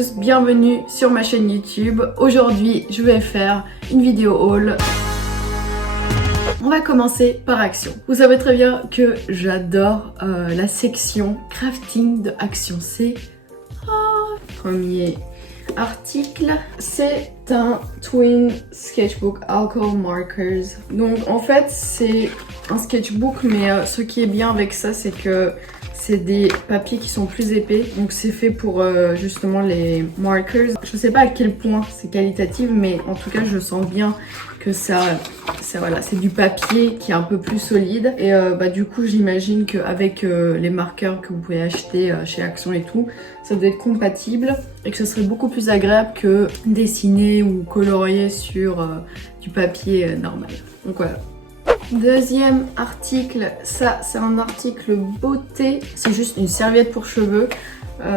tous, bienvenue sur ma chaîne YouTube. Aujourd'hui, je vais faire une vidéo haul. On va commencer par Action. Vous savez très bien que j'adore la section crafting de Action. C'est premier article. C'est un Twin Sketchbook Alcohol Markers. Donc en fait, c'est un sketchbook, mais ce qui est bien avec ça, c'est que c'est des papiers qui sont plus épais, donc c'est fait pour justement les markers. Je sais pas à quel point c'est qualitatif, mais en tout cas je sens bien que voilà, c'est du papier qui est un peu plus solide. Et du coup j'imagine qu'avec les marqueurs que vous pouvez acheter chez Action et tout, ça doit être compatible et que ce serait beaucoup plus agréable que dessiner ou colorier sur du papier normal. Donc voilà. Deuxième article, ça c'est un article beauté, c'est juste une serviette pour cheveux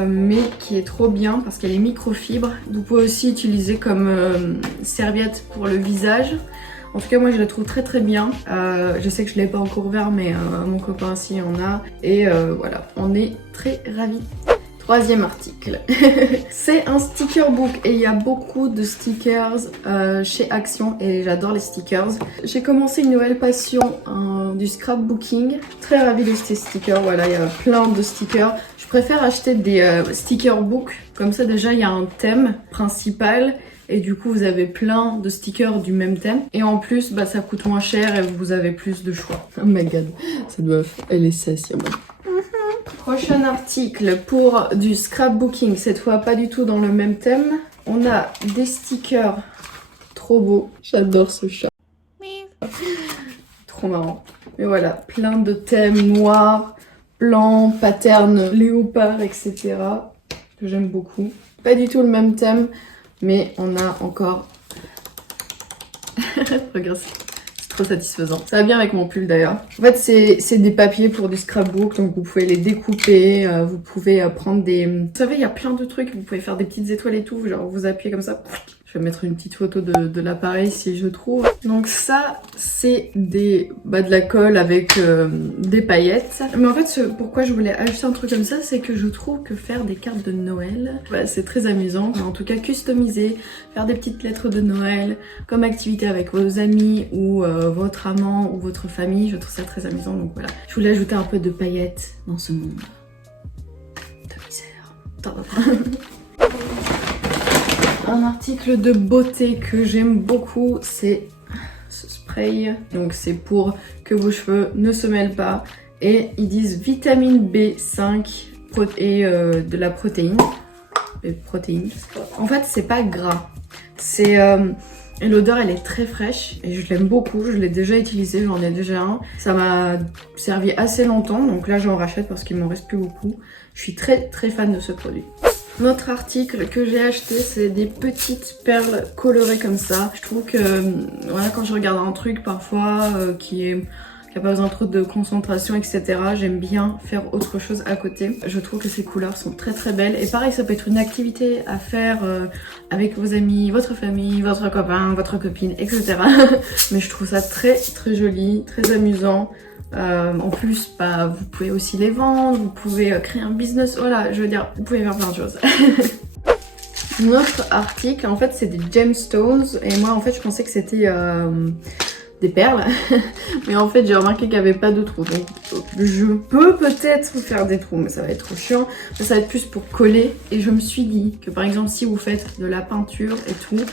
mais qui est trop bien parce qu'elle est microfibre. Vous pouvez aussi utiliser comme serviette pour le visage. En tout cas moi je la trouve très très bien, je sais que je l'ai pas encore ouvert mais mon copain aussi en a et voilà, on est très ravis. Troisième article, c'est un sticker book et il y a beaucoup de stickers chez Action et j'adore les stickers. J'ai commencé une nouvelle passion du scrapbooking, très ravie de ces stickers, voilà, il y a plein de stickers. Je préfère acheter des sticker books, comme ça déjà il y a un thème principal et du coup vous avez plein de stickers du même thème et en plus ça coûte moins cher et vous avez plus de choix. Oh my god, ça doit... elle est sèche. Prochain article pour du scrapbooking, cette fois pas du tout dans le même thème. On a des stickers trop beaux. J'adore ce chat. Trop marrant. Mais voilà, plein de thèmes noirs, blancs, pattern, léopard, etc. Que j'aime beaucoup. Pas du tout le même thème, mais on a encore... Regarde, trop satisfaisant. Ça va bien avec mon pull d'ailleurs. En fait c'est des papiers pour du scrapbook, donc vous pouvez les découper, vous pouvez prendre des... Vous savez il y a plein de trucs, vous pouvez faire des petites étoiles et tout, genre vous appuyez comme ça. Je vais mettre une petite photo de l'appareil si je trouve. Donc ça c'est de la colle avec des paillettes. Mais en fait pourquoi je voulais acheter un truc comme ça, c'est que je trouve que faire des cartes de Noël, c'est très amusant. En tout cas customiser, faire des petites lettres de Noël comme activité avec vos amis ou votre amant ou votre famille, je trouve ça très amusant. Donc voilà, je voulais ajouter un peu de paillettes dans ce monde de misère. Un article de beauté que j'aime beaucoup, c'est ce spray. Donc c'est pour que vos cheveux ne se mêlent pas. Et ils disent vitamine B5 et de la protéine. En fait c'est pas gras. C'est... Et l'odeur elle est très fraîche et je l'aime beaucoup, je l'ai déjà utilisé, j'en ai déjà un. Ça m'a servi assez longtemps, donc là j'en rachète parce qu'il m'en reste plus beaucoup. Je suis très très fan de ce produit. Notre article que j'ai acheté, c'est des petites perles colorées comme ça. Je trouve que voilà, quand je regarde un truc parfois qui a pas besoin trop de concentration, etc. J'aime bien faire autre chose à côté. Je trouve que ces couleurs sont très très belles. Et pareil, ça peut être une activité à faire avec vos amis, votre famille, votre copain, votre copine, etc. Mais je trouve ça très très joli, très amusant. En plus, vous pouvez aussi les vendre, vous pouvez créer un business. Voilà, je veux dire, vous pouvez faire plein de choses. Notre article, en fait, c'est des gemstones. Et moi, en fait, je pensais que c'était... des perles, mais en fait j'ai remarqué qu'il n'y avait pas de trous, donc je peux peut-être faire des trous mais ça va être trop chiant, ça va être plus pour coller. Et je me suis dit que par exemple si vous faites de la peinture et tout,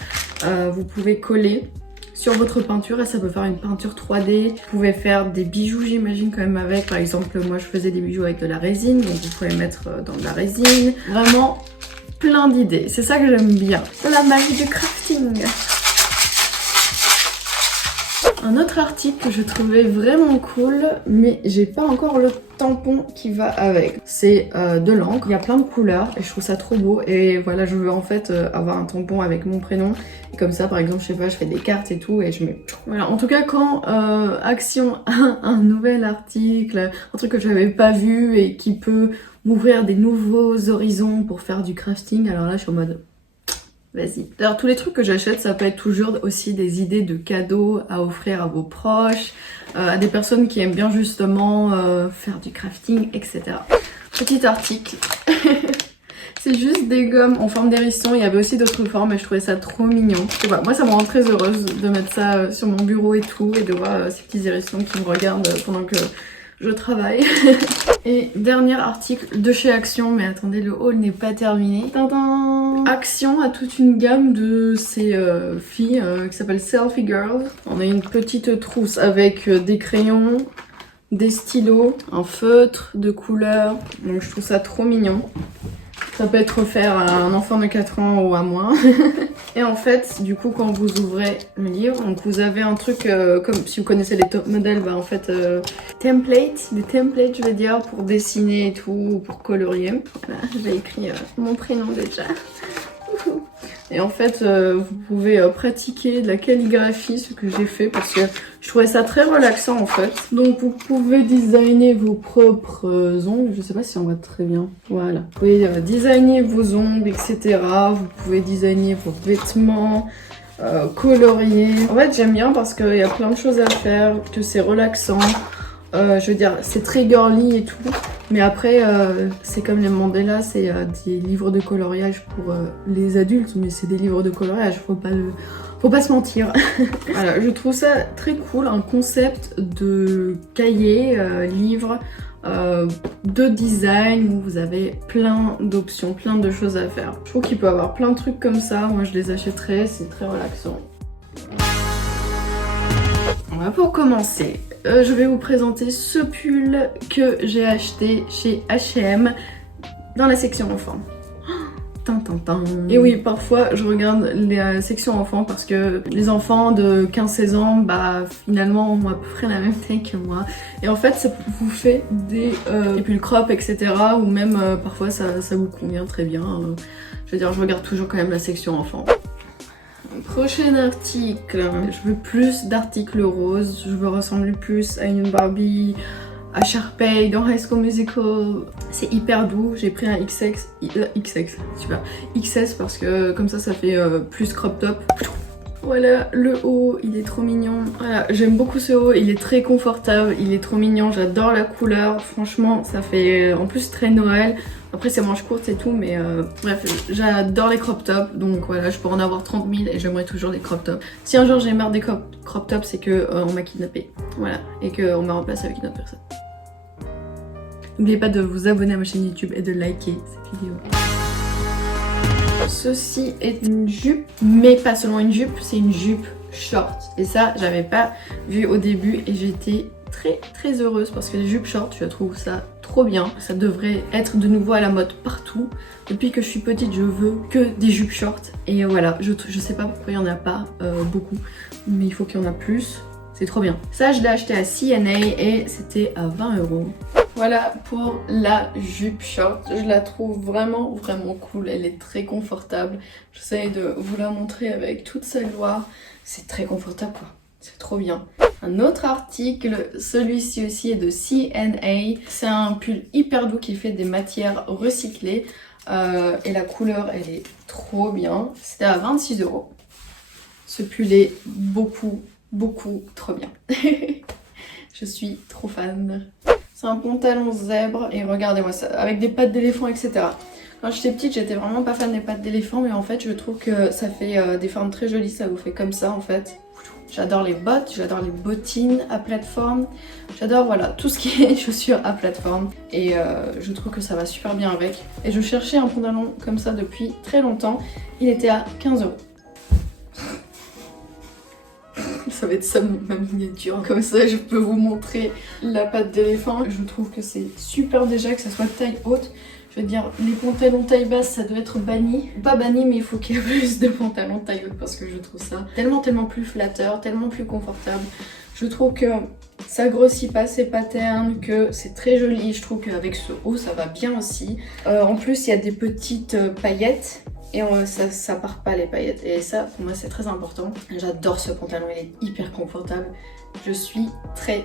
vous pouvez coller sur votre peinture et ça peut faire une peinture 3D. Vous pouvez faire des bijoux j'imagine quand même avec, par exemple moi je faisais des bijoux avec de la résine, donc vous pouvez mettre dans de la résine. Vraiment plein d'idées, c'est ça que j'aime bien, la magie du crafting. Un autre article que je trouvais vraiment cool, mais j'ai pas encore le tampon qui va avec. C'est de l'encre, il y a plein de couleurs et je trouve ça trop beau. Et voilà, je veux en fait avoir un tampon avec mon prénom. Et comme ça, par exemple, je sais pas, je fais des cartes et tout et je mets... Voilà, en tout cas, quand Action a un nouvel article, un truc que je n'avais pas vu et qui peut m'ouvrir des nouveaux horizons pour faire du crafting, alors là, je suis en mode... Vas-y. D'ailleurs, tous les trucs que j'achète, ça peut être toujours aussi des idées de cadeaux à offrir à vos proches, à des personnes qui aiment bien justement faire du crafting, etc. Petit article. C'est juste des gommes en forme d'hérisson. Il y avait aussi d'autres formes et je trouvais ça trop mignon. Et voilà, moi ça me rend très heureuse de mettre ça sur mon bureau et tout. Et de voir ces petits hérissons qui me regardent pendant que je travaille. Et dernier article de chez Action, mais attendez, le haul n'est pas terminé. Tadam! Action a toute une gamme de ces filles qui s'appelle Selfie Girls. On a une petite trousse avec des crayons, des stylos, un feutre de couleur. Donc je trouve ça trop mignon. Ça peut être offert à un enfant de 4 ans ou à moins. Et en fait, du coup, quand vous ouvrez le livre, donc vous avez un truc comme si vous connaissez les top modèles, bah en fait, des templates, je vais dire, pour dessiner et tout, pour colorier. Voilà, j'ai écrit mon prénom déjà. Et en fait, vous pouvez pratiquer de la calligraphie, ce que j'ai fait, parce que je trouvais ça très relaxant en fait. Donc vous pouvez designer vos propres ongles, je sais pas si on voit très bien. Voilà, vous pouvez designer vos ongles, etc. Vous pouvez designer vos vêtements, colorier. En fait, j'aime bien parce qu'il y a plein de choses à faire, que c'est relaxant. Je veux dire, c'est très girly et tout. Mais après, c'est comme les mandalas, c'est des livres de coloriage pour les adultes, mais c'est des livres de coloriage, faut pas se mentir. Voilà, je trouve ça très cool, un concept de cahier, livre, de design où vous avez plein d'options, plein de choses à faire. Je trouve qu'il peut y avoir plein de trucs comme ça, moi je les achèterais, c'est très relaxant. Pour commencer, je vais vous présenter ce pull que j'ai acheté chez H&M dans la section enfants. Et oui, parfois je regarde les sections enfants parce que les enfants de 15-16 ans, bah finalement ont à peu près la même taille que moi. Et en fait, ça vous fait des pulls crop, etc. Ou même parfois ça vous convient très bien. Je veux dire, je regarde toujours quand même la section enfants. Prochain article, je veux plus d'articles roses, je veux ressembler plus à une Barbie, à Sharpay dans High School Musical. C'est hyper doux, j'ai pris un XS parce que comme ça fait plus crop top. Voilà, le haut, il est trop mignon. Voilà, j'aime beaucoup ce haut, il est très confortable, il est trop mignon, j'adore la couleur. Franchement, ça fait en plus très Noël. Après, c'est manches courtes et tout, mais bref, j'adore les crop tops. Donc voilà, je peux en avoir 30 000 et j'aimerais toujours des crop tops. Si un jour j'ai marre des crop tops, c'est que on m'a kidnappé. Voilà, et qu'on m'a remplacé avec une autre personne. N'oubliez pas de vous abonner à ma chaîne YouTube et de liker cette vidéo. Ceci est une jupe, mais pas seulement une jupe, c'est une jupe short. Et ça, j'avais pas vu au début et j'étais très heureuse parce que les jupes short, je trouve ça trop bien. Ça devrait être de nouveau à la mode partout. Depuis que je suis petite, je veux que des jupes short. Et voilà, je sais pas pourquoi il y en a pas beaucoup, mais il faut qu'il y en a plus. C'est trop bien. Ça, je l'ai acheté à C&A et c'était à 20 €. Voilà pour la jupe short. Je la trouve vraiment cool. Elle est très confortable. J'essaie de vous la montrer avec toute sa gloire. C'est très confortable quoi. C'est trop bien. Un autre article, celui-ci aussi est de C&A. C'est un pull hyper doux qui fait des matières recyclées. Et la couleur, elle est trop bien. C'était à 26 €. Ce pull est beaucoup trop bien. Je suis trop fan. C'est un pantalon zèbre et regardez-moi ça, avec des pattes d'éléphant, etc. Quand j'étais petite, j'étais vraiment pas fan des pattes d'éléphant, mais en fait, je trouve que ça fait des formes très jolies, ça vous fait comme ça en fait. J'adore les bottes, j'adore les bottines à plateforme, j'adore voilà tout ce qui est chaussures à plateforme et je trouve que ça va super bien avec. Et je cherchais un pantalon comme ça depuis très longtemps, il était à 15 €. Ça va être ça ma miniature, comme ça je peux vous montrer la patte d'éléphant. Je trouve que c'est super déjà que ça soit taille haute. Je veux dire, les pantalons taille basse ça doit être banni. Pas banni mais il faut qu'il y ait plus de pantalons taille haute parce que je trouve ça tellement plus flatteur, tellement plus confortable. Je trouve que ça grossit pas ses patterns, que c'est très joli. Je trouve qu'avec ce haut ça va bien aussi. En plus il y a des petites paillettes. Et ça part pas les paillettes. Et ça, pour moi, c'est très important. J'adore ce pantalon, il est hyper confortable. Je suis très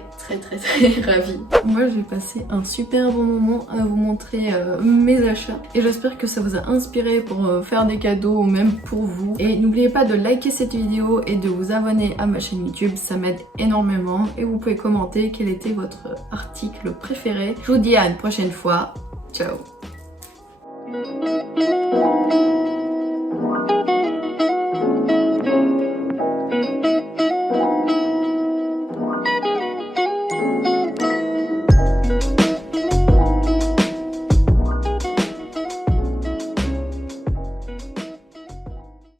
ravie. Moi, je vais passer un super bon moment à vous montrer mes achats. Et j'espère que ça vous a inspiré pour faire des cadeaux ou même pour vous. Et n'oubliez pas de liker cette vidéo et de vous abonner à ma chaîne YouTube. Ça m'aide énormément. Et vous pouvez commenter quel était votre article préféré. Je vous dis à une prochaine fois. Ciao!